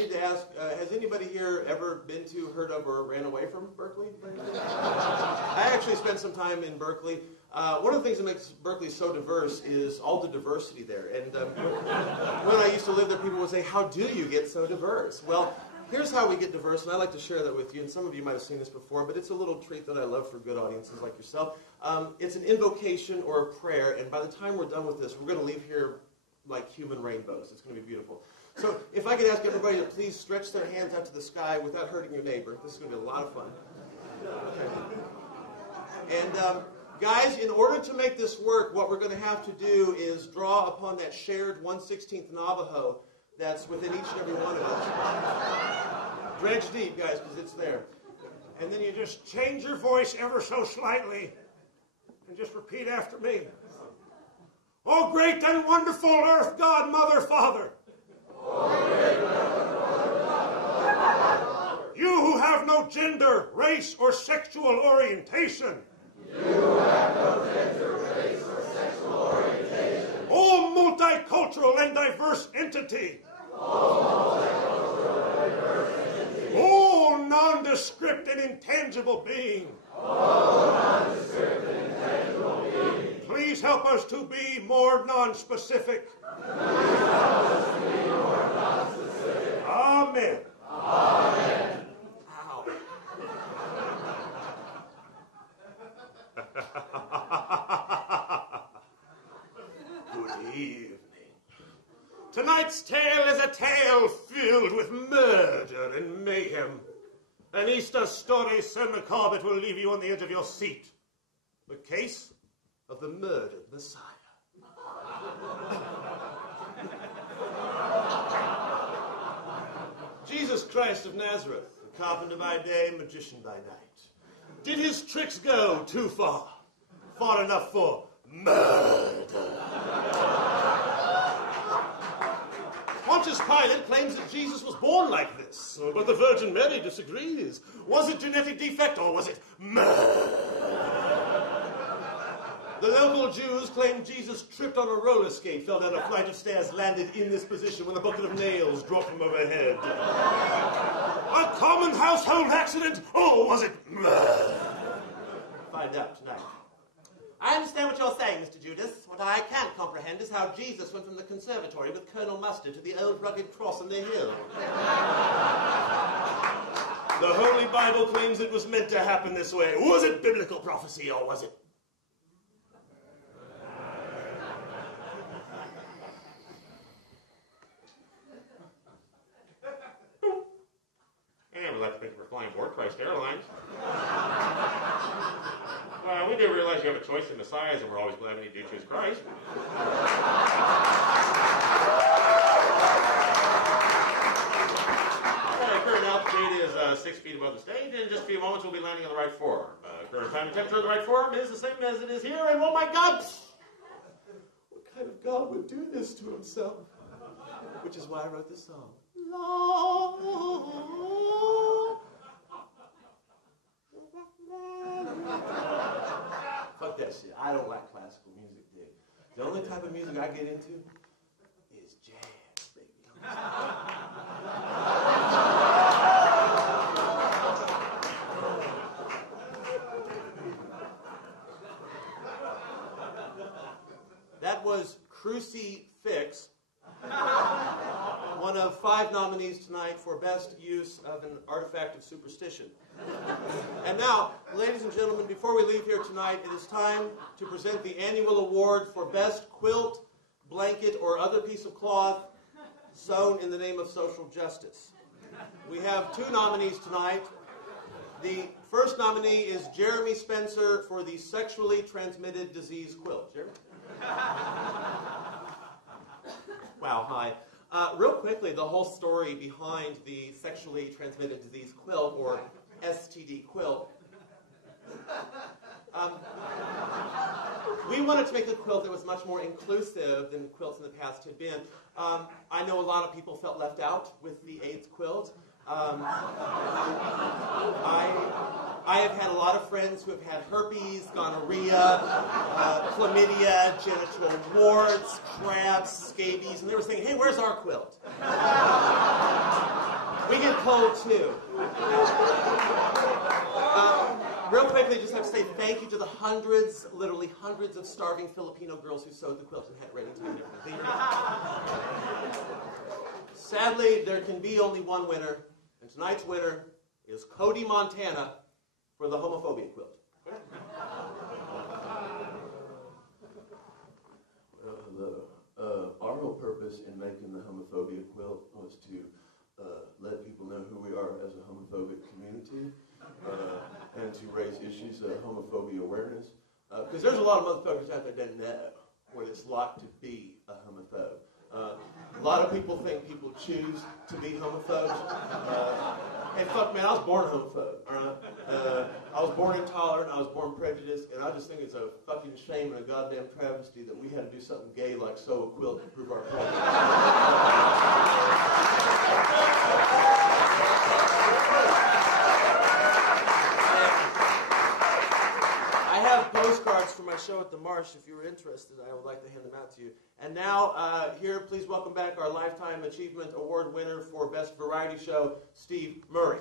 need to ask, has anybody here ever been to, heard of, or ran away from Berkeley? I actually spent some time in Berkeley. One of the things that makes Berkeley so diverse is all the diversity there. And when I used to live there, people would say, how do you get so diverse? Well, here's how we get diverse, and I'd like to share that with you. And some of you might have seen this before, but it's a little treat that I love for good audiences like yourself. It's an invocation or a prayer, and by the time we're done with this, we're going to leave here like human rainbows. It's going to be beautiful. So if I could ask everybody to please stretch their hands out to the sky without hurting your neighbor. This is going to be a lot of fun. Okay. And guys, in order to make this work, what we're going to have to do is draw upon that shared 1/16 Navajo that's within each and every one of us. Dredge deep, guys, because it's there. And then you just change your voice ever so slightly and just repeat after me. Oh, great and wonderful earth God, Mother, Father. You who have no gender, race, or sexual orientation. Oh, multicultural and diverse entity. Oh, nondescript and intangible being. Please help us to be more nonspecific. Amen. Amen. Ow. Good evening. Tonight's tale is a tale filled with murder and mayhem. An Easter story so macabre it will leave you on the edge of your seat. The case of the murdered Messiah. Jesus Christ of Nazareth, a carpenter by day, magician by night. Did his tricks go too far? Far enough for murder? Pontius Pilate claims that Jesus was born like this, but the Virgin Mary disagrees. Was it genetic defect or was it murder? The local Jews claim Jesus tripped on a roller skate, fell down a flight of stairs, landed in this position when a bucket of nails dropped from overhead. A common household accident, or was it murder? Find out tonight. I understand what you're saying, Mr. Judas. What I can't comprehend is how Jesus went from the conservatory with Colonel Mustard to the old rugged cross on the hill. The Holy Bible claims it was meant to happen this way. Was it biblical prophecy, or was it? And we'd like to thank you for flying aboard Christ Airlines. We do realize you have a choice in the size, and we're always glad when you do choose Christ. Current altitude is 6 feet above the stage, and in just a few moments we'll be landing on the right form. Current time and temperature of the right form is the same as it is here, and oh my God! What kind of God would do this to himself? Which is why I wrote this song. Lord. Fuck that shit. I don't like classical music, dude. The only type of music I get into is jazz, baby. That was Crucifix, one of 5 nominees tonight for Best Use of an Artifact of Superstition. And now, ladies and gentlemen, before we leave here tonight, it is time to present the annual award for Best Quilt, Blanket, or other piece of cloth sewn in the name of social justice. We have 2 nominees tonight. The first nominee is Jeremy Spencer for the Sexually Transmitted Disease Quilt. Jeremy? Wow, hi. Real quickly, the whole story behind the Sexually Transmitted Disease Quilt, or STD quilt. We wanted to make a quilt that was much more inclusive than quilts in the past had been. I know a lot of people felt left out with the AIDS quilt. I have had a lot of friends who have had herpes, gonorrhea, chlamydia, genital warts, crabs, scabies, and they were saying, hey, where's our quilt? We get cold too. Real quickly, just have to say thank you to the hundreds, literally hundreds of starving Filipino girls who sewed the quilts and had it ready in time and everything. Sadly, there can be only one winner, and tonight's winner is Cody Montana for the homophobia quilt. Our whole purpose in making the homophobia quilt was to let people know who we are as a homophobic community and to raise issues of homophobia awareness. Because there's a lot of motherfuckers out there that don't know what it's like to be a homophobe. A lot of people think people choose to be homophobes. Hey, fuck, man, I was born a homophobe, all right? I was born intolerant, I was born prejudiced, and I just think it's a fucking shame and a goddamn travesty that we had to do something gay like sew a quilt to prove our point. I have postcards for my show at the Marsh. If you were interested, I would like to hand them out to you. And now, here, please welcome back our Lifetime Achievement Award winner for Best Variety Show, Steve Murray.